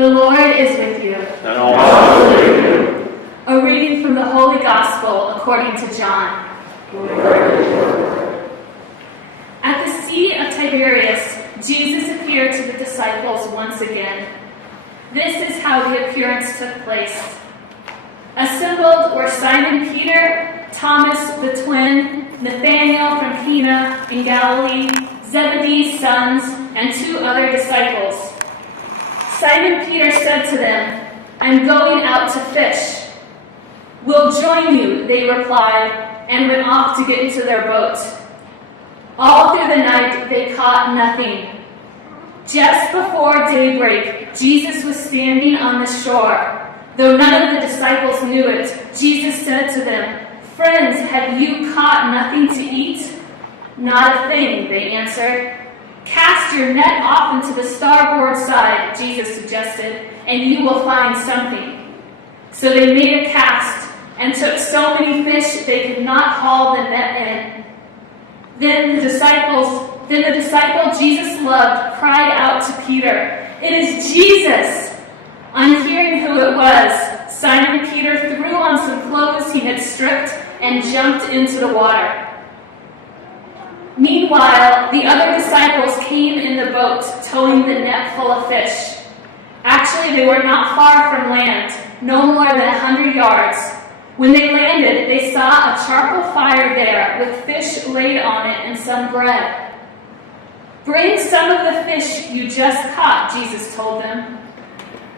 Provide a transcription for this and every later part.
The Lord is with you. And also with you. A reading from the Holy Gospel according to John. At the Sea of Tiberias, Jesus appeared to the disciples once again. This is how the appearance took place. Assembled were Simon Peter, Thomas the twin, Nathanael from Cana in Galilee, Zebedee's sons, and 2 other disciples. Simon Peter said to them, "I'm going out to fish." "We'll join you," they replied, and went off to get into their boat. All through the night they caught nothing. Just before daybreak, Jesus was standing on the shore. Though none of the disciples knew it, Jesus said to them, "Friends, have you caught nothing to eat?" "Not a thing," they answered. "Cast your net off into the starboard side," Jesus suggested, "and you will find something." So they made a cast and took so many fish they could not haul the net in. Then the disciple Jesus loved cried out to Peter, "It is Jesus!" On hearing who it was, Simon Peter threw on some clothes he had stripped and jumped into the water. Meanwhile, the other disciples came in the boat, towing the net full of fish. Actually, they were not far from land, no more than 100 yards. When they landed, they saw a charcoal fire there with fish laid on it and some bread. "Bring some of the fish you just caught," Jesus told them.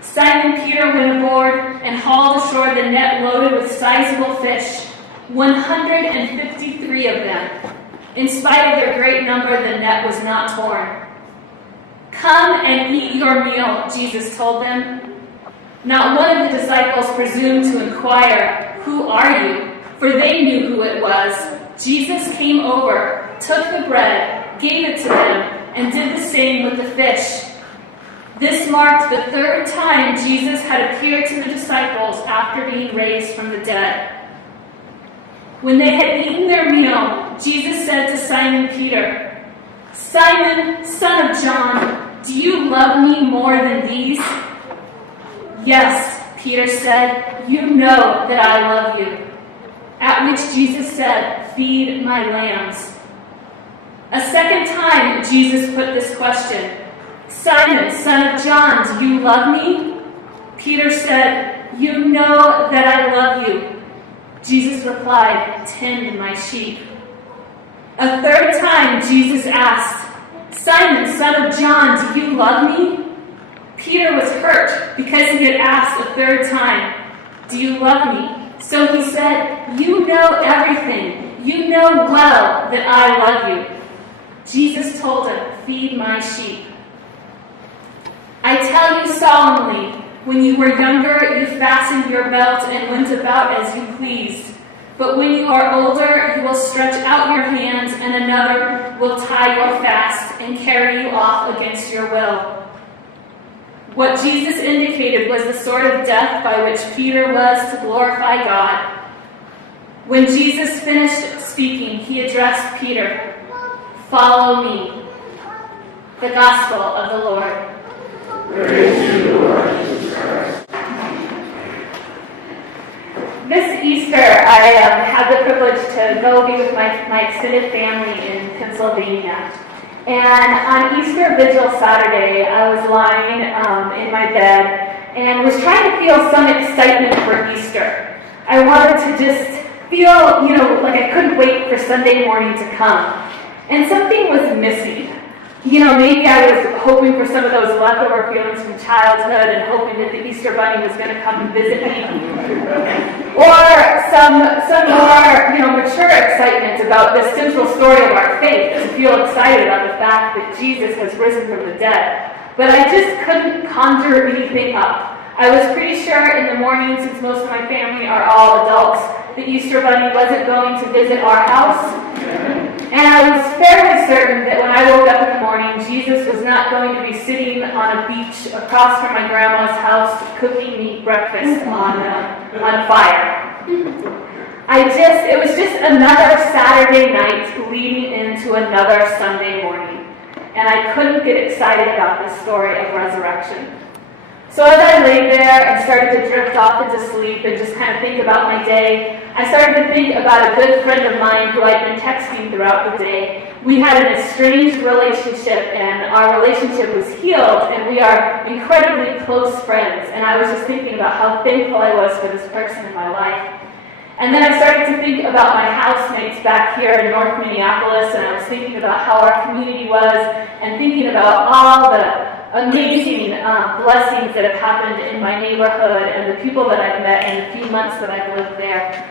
Simon Peter went aboard and hauled ashore the net loaded with sizable fish, 153 of them. In spite of their great number, the net was not torn. "Come and eat your meal," Jesus told them. Not one of the disciples presumed to inquire, "Who are you?" For they knew who it was. Jesus came over, took the bread, gave it to them, and did the same with the fish. This marked the 3rd time Jesus had appeared to the disciples after being raised from the dead. When they had eaten their meal, Jesus said to Simon Peter, "Simon, son of John, do you love me more than these?" "Yes," Peter said, "you know that I love you." At which Jesus said, "Feed my lambs." A second time, Jesus put this question, "Simon, son of John, do you love me?" Peter said, "You know that I love you." Jesus replied, "Tend my sheep." A 3rd time, Jesus asked, "Simon, son of John, do you love me?" Peter was hurt because he had asked a 3rd time, "Do you love me?" So he said, "You know everything. You know well that I love you." Jesus told him, "Feed my sheep. I tell you solemnly, when you were younger, you fastened your belt and went about as you pleased. But when you are older, you will stretch out your hands, and another will tie you fast and carry you off against your will." What Jesus indicated was the sort of death by which Peter was to glorify God. When Jesus finished speaking, he addressed Peter, "Follow me." The Gospel of the Lord. Praise you, Lord Jesus Christ. This Easter, I had the privilege to go be with my extended family in Pennsylvania. And on Easter Vigil Saturday, I was lying in my bed and was trying to feel some excitement for Easter. I wanted to just feel, like I couldn't wait for Sunday morning to come. And something was missing. Maybe I was hoping for some of those leftover feelings from childhood and hoping that the Easter Bunny was going to come and visit me. Or some more, mature excitement about the central story of our faith, to feel excited about the fact that Jesus has risen from the dead. But I just couldn't conjure anything up. I was pretty sure in the morning, since most of my family are all adults, the Easter Bunny wasn't going to visit our house. And I was fairly certain that when I woke up in the morning, Jesus was not going to be sitting on a beach across from my grandma's house cooking me breakfast on fire. It was just another Saturday night leading into another Sunday morning. And I couldn't get excited about the story of resurrection. So as I lay there and started to drift off into sleep and just kind of think about my day, I started to think about a good friend of mine who I'd been texting throughout the day. We had an estranged relationship, and our relationship was healed, and we are incredibly close friends. And I was just thinking about how thankful I was for this person in my life. And then I started to think about my housemates back here in North Minneapolis, and I was thinking about how our community was, and thinking about all the amazing blessings that have happened in my neighborhood and the people that I've met in the few months that I've lived there.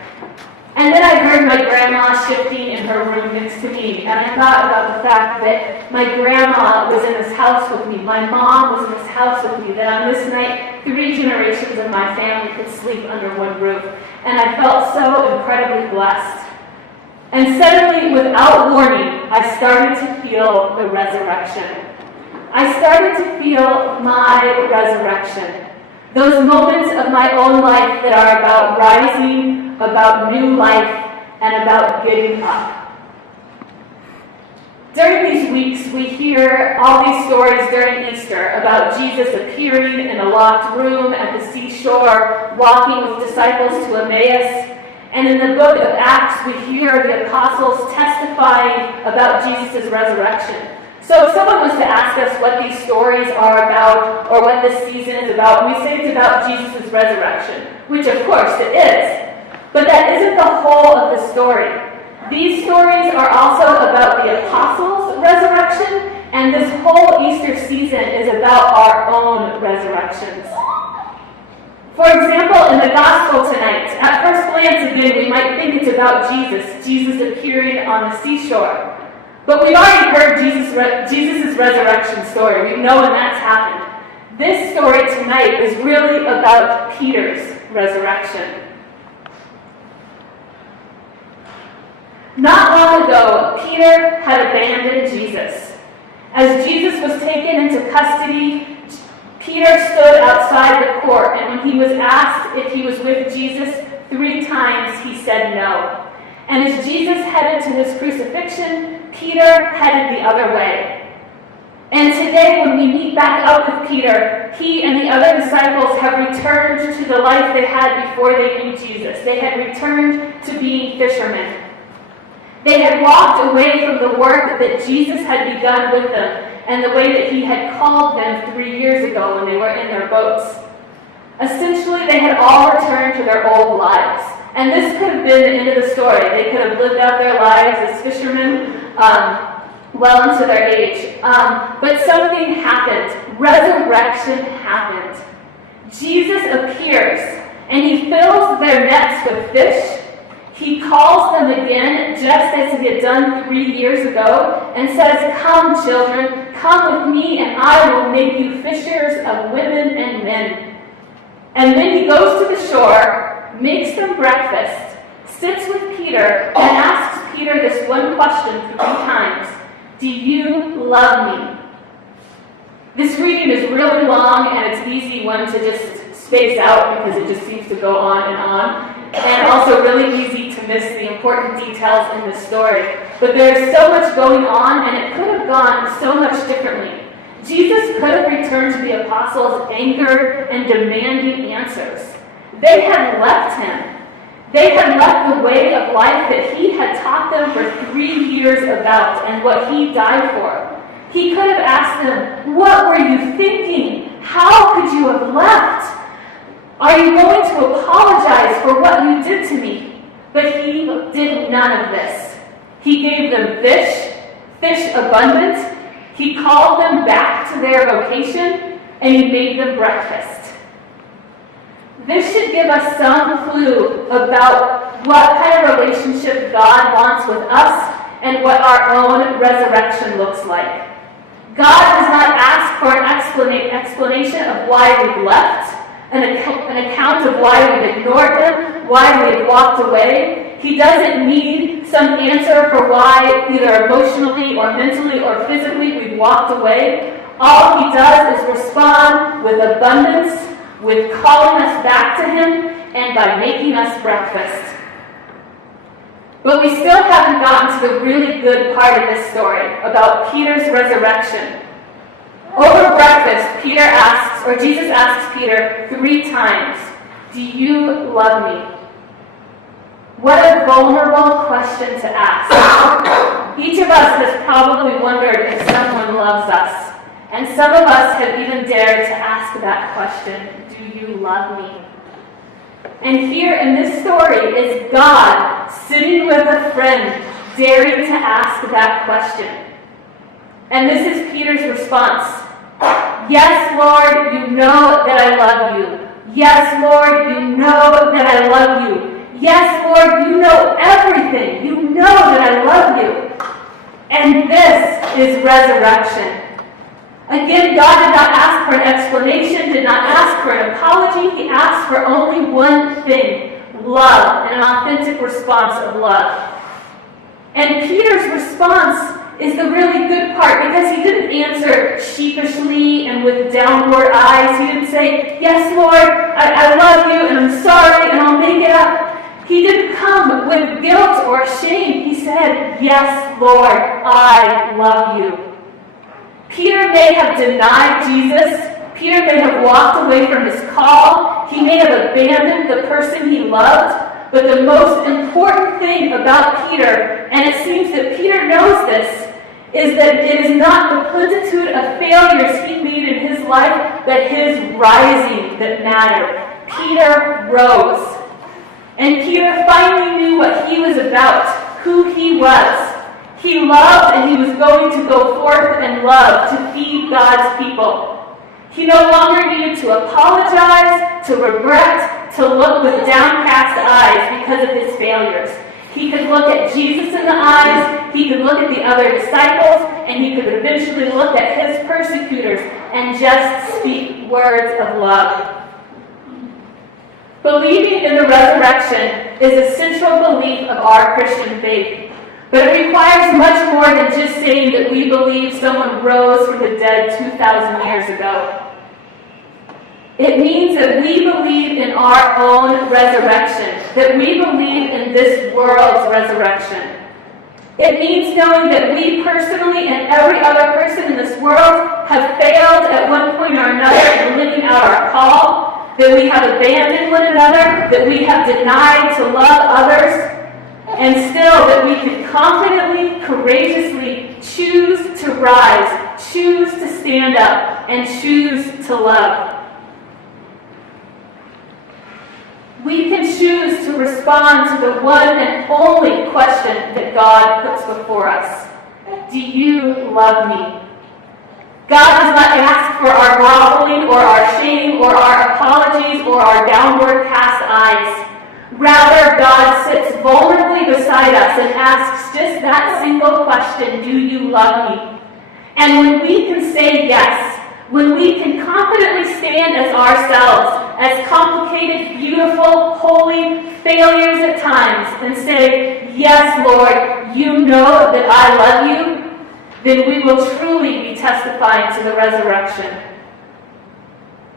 And then I heard my grandma shifting in her room next to me, and I thought about the fact that my grandma was in this house with me, my mom was in this house with me, that on this night, 3 generations of my family could sleep under one roof. And I felt so incredibly blessed. And suddenly, without warning, I started to feel the resurrection. I started to feel my resurrection. Those moments of my own life that are about rising, about new life, and about getting up. During these weeks, we hear all these stories during Easter about Jesus appearing in a locked room at the seashore, walking with disciples to Emmaus. And in the book of Acts, we hear the apostles testifying about Jesus' resurrection. So if someone was to ask us what these stories are about, or what this season is about, we say it's about Jesus' resurrection, which of course it is. But that isn't the whole of the story. These stories are also about the apostles' resurrection, and this whole Easter season is about our own resurrections. For example, in the gospel tonight, at first glance again, we might think it's about Jesus appearing on the seashore. But we've already heard Jesus' resurrection story. We know when that's happened. This story tonight is really about Peter's resurrection. Not long ago, Peter had abandoned Jesus. As Jesus was taken into custody, Peter stood outside the court, and when he was asked if he was with Jesus, 3 times he said no. And as Jesus headed to his crucifixion, Peter headed the other way. And today, when we meet back up with Peter, he and the other disciples have returned to the life they had before they knew Jesus. They had returned to being fishermen. They had walked away from the work that Jesus had begun with them and the way that he had called them 3 years ago when they were in their boats. Essentially, they had all returned to their old lives. And this could have been the end of the story. They could have lived out their lives as fishermen well into their age. But something happened. Resurrection happened. Jesus appears, and he fills their nets with fish. He calls them again, just as he had done 3 years ago, and says, "Come, children, come with me, and I will make you fishers of women and men." And then he goes to the shore, makes them breakfast, sits with Peter, and asks Peter this one question 3 times. Do you love me? This reading is really long, and it's easy one to just space out because it just seems to go on, and also really easy to miss the important details in this story. But there's so much going on, and it could have gone so much differently. Jesus could have returned to the apostles angered and demanding answers. They had left him. They had left the way of life that he had taught them for 3 years about and what he died for. He could have asked them, "What were you thinking? How could you have left? Are you going to apologize for what you did to me?" But he did none of this. He gave them fish abundant. He called them back to their vocation, and he made them breakfast. This should give us some clue about what kind of relationship God wants with us and what our own resurrection looks like. God does not ask for an explanation of why we've left, an account of why we've ignored him, why we've walked away. He doesn't need some answer for why, either emotionally or mentally or physically, we've walked away. All he does is respond with abundance, with calling us back to him, and by making us breakfast. But we still haven't gotten to the really good part of this story, about Peter's resurrection. Over breakfast, Peter asks, Jesus asks Peter 3 times, "Do you love me?" What a vulnerable question to ask. Each of us has probably wondered if someone loves us. And some of us have even dared to ask that question, "Do you love me?" And here in this story is God sitting with a friend, daring to ask that question. And this is Peter's response. "Yes, Lord, you know that I love you. Yes, Lord, you know that I love you. Yes, Lord, you know everything. You know that I love you." And this is resurrection. Again, God did not ask for an explanation, did not ask for an apology. He asked for only one thing, love, and an authentic response of love. And Peter's response is the really good part, because he didn't answer sheepishly and with downward eyes. He didn't say, "Yes, Lord, I love you, and I'm sorry, and I'll make it up." He didn't come with guilt or shame. He said, "Yes, Lord, I love you." Peter may have denied Jesus. Peter may have walked away from his call. He may have abandoned the person he loved. But the most important thing about Peter, and it seems that Peter knows this, is that it is not the plenitude of failures he made in his life, but his rising that mattered. Peter rose. And Peter finally knew what he was about, who he was. He loved, and he was going to go forth and love to feed God's people. He no longer needed to apologize, to regret, to look with downcast eyes because of his failures. He could look at Jesus in the eyes, he could look at the other disciples, and he could eventually look at his persecutors and just speak words of love. Believing in the resurrection is a central belief of our Christian faith. But it requires much more than just saying that we believe someone rose from the dead 2,000 years ago. It means that we believe in our own resurrection, that we believe in this world's resurrection. It means knowing that we personally and every other person in this world have failed at one point or another in living out our call, that we have abandoned one another, that we have denied to love others, and still that we can confidently, courageously choose to rise, choose to stand up, and choose to love. We can choose to respond to the one and only question that God puts before us. Do you love me? God does not ask for our groveling or our shame or our apologies or our downward cast eyes. Rather, God sits vulnerably beside us and asks just that single question, do you love me? And when we can say yes, when we can confidently stand as ourselves, as complicated, beautiful, holy failures at times, and say, yes, Lord, you know that I love you, then we will truly be testifying to the resurrection.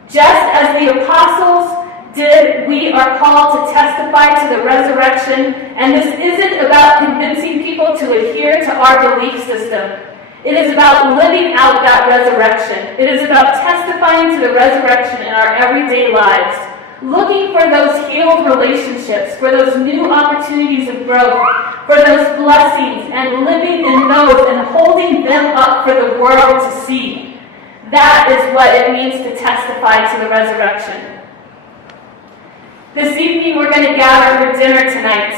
Just as the apostles did, we are called to testify to the resurrection, and this isn't about convincing people to adhere to our belief system. It is about living out that resurrection. It is about testifying to the resurrection in our everyday lives, looking for those healed relationships, for those new opportunities of growth, for those blessings, and living in those and holding them up for the world to see. That is what it means to testify to the resurrection. This evening we're going to gather for dinner tonight.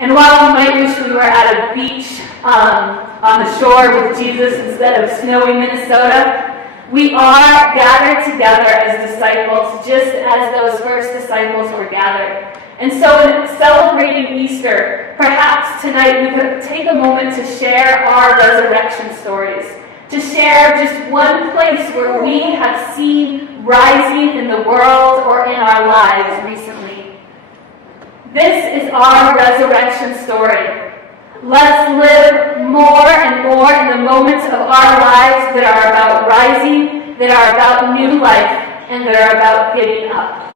And while we might wish we were at a beach on the shore with Jesus instead of snowy Minnesota, we are gathered together as disciples, just as those first disciples were gathered. And so in celebrating Easter, perhaps tonight we could take a moment to share our resurrection stories, to share just one place where we have seen rising in the world or in our lives recently. This is our resurrection story. Let's live more and more in the moments of our lives that are about rising, that are about new life, and that are about getting up.